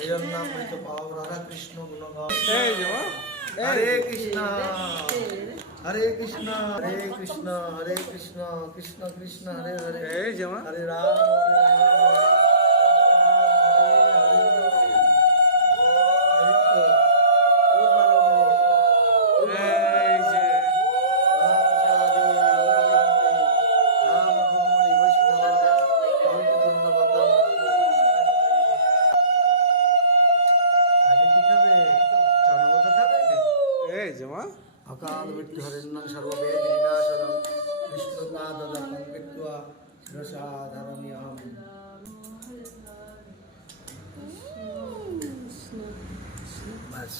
হিরণ্যামৃত পাও রাধা কৃষ্ণ গুণগান। হরে কৃষ্ণ হরে কৃষ্ণ হরে কৃষ্ণ হরে কৃষ্ণ কৃষ্ণ কৃষ্ণ হরে হরে হরে রাম अकाल मृत्यु हरिन्नं सर्ववेद विनाशनं विष्णुपादं कृत्वा शिरसाधरम्यहम्। बस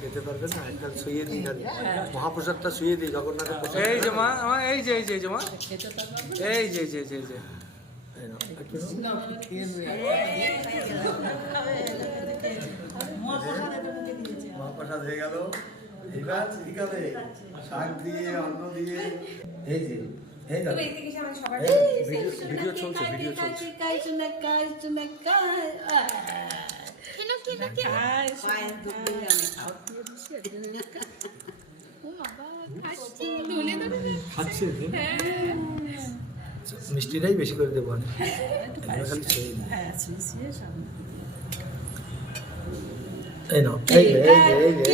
খেতে পারবেন না, একদম শুয়ে দিই, মহাপ্রসাদটা শুয়ে দিই জগন্নাথের প্রসাদ। এই যে মা, এই যে এই যে এই যে মা, এই যে এই যে এই যে মহাপ্রসাদ হয়ে গেল। এবার ঠিক আছে, শাক দিয়ে অন্ন দিয়ে এই যে ভিডিও চলছে, ভিডিও চলছে। খাচ্ছে মিষ্টিটাই বেশি করে দেবো, খালি ছেড়ে দিই। এই নাও, এই যে এই যে এই যে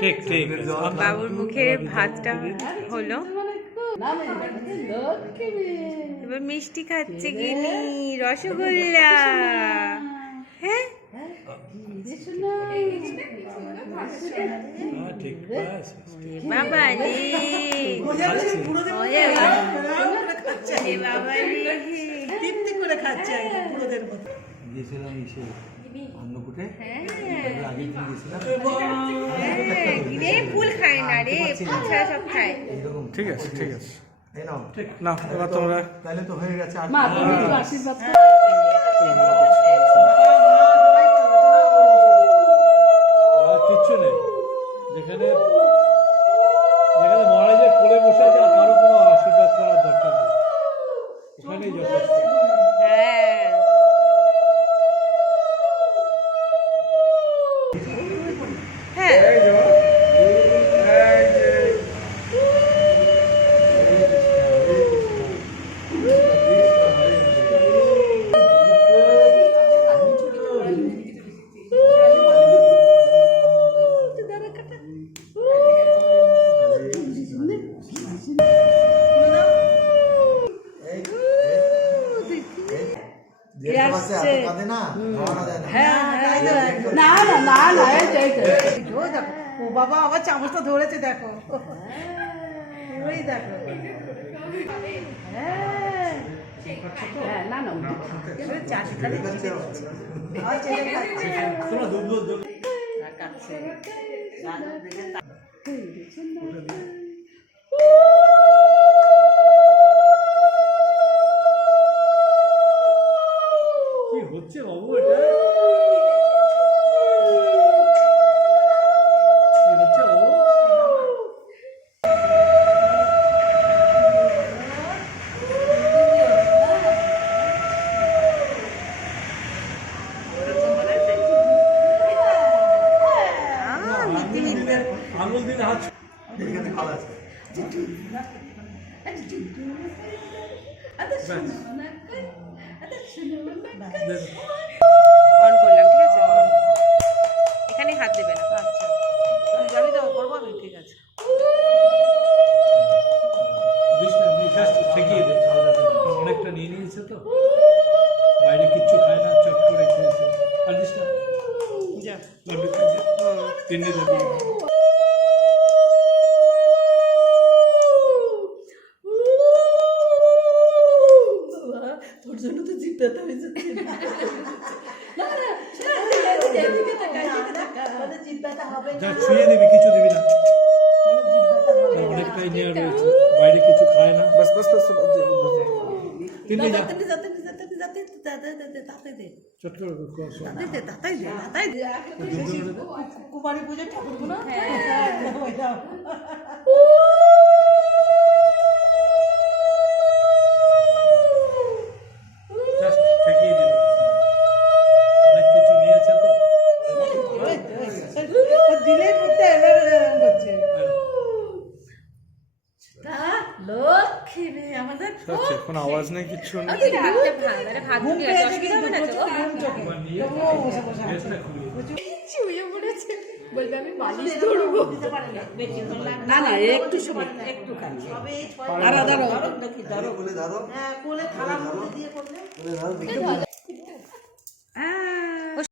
ঠিক ঠিক বাবুর মুখে ভাতটা হলো, এবার মিষ্টি খাচ্ছে গিনি, রসগোল্লা। হ্যাঁ বাবা রে, বাবা রে তৃপ্তি করে খাচ্ছে গিয়েছিলাম ইসে অন্নকূটে, আগে গিয়েছিলাম। ফুল খায় না রে, ফুল ছাড়া সব খায়। ঠিক আছে ঠিক আছে, এই নাও না এবার তোমরা তাহলে তো হয়ে গেছে। আর কিচ্ছু নেই, যেখানে যেখানে মহারাজের কোলে বসে আছে, কারো কোনো আশীর্বাদ করার দরকার নেই, এখানেই যথেষ্ট। বাবা আবার চামচটা ধরেছে, দেখো ওই দেখো। না না কি হচ্ছে বাবু, এটা কি হচ্ছে বাবু? আঙুল দিলে হাত ভালো আছে। অন করলাম, ঠিক আছে, এখানে হাত দেবে না। আচ্ছা যাবি তো, করবো আমি, ঠিক আছে। ঠেকিয়ে দে, অনেকটা নিয়ে নিয়েছে তো, বাইরে কিচ্ছু খায় না, চট করে খেয়েছে। আর দিস না, যা লড্ডু খেয়েছে, তিনটে দেবে। তোর জন্য তো জিভ ব্যথা হয়েছে। ছুঁয়ে দিবি, কিছু দিবি না, অনেকটাই নেওয়া রয়েছে, বাইরে কিছু খায় না। बस बस बस তিন্নি যা তাতে দে চট করে কর। তাতাই দে কুমারী পুজোর ঠাকুরগুলো ওই দাও। জাস্ট ঠেকিয়ে দিল, অনেক কিছু নিয়েছে তো দিলেই পড়তে এলাম করছে। কোনো আওয়াজ নেই, কিচ্ছু নেই। ভাত ঢুকে গেছে, অসুবিধা হবে না তো? তোমার নিয়ে ড্রেসটা খুলে না না একটু সময় একটু আর আদারও কোলে ধরো, হ্যাঁ কোলে থালা দিয়ে করলে কোলে ধরো, দেখে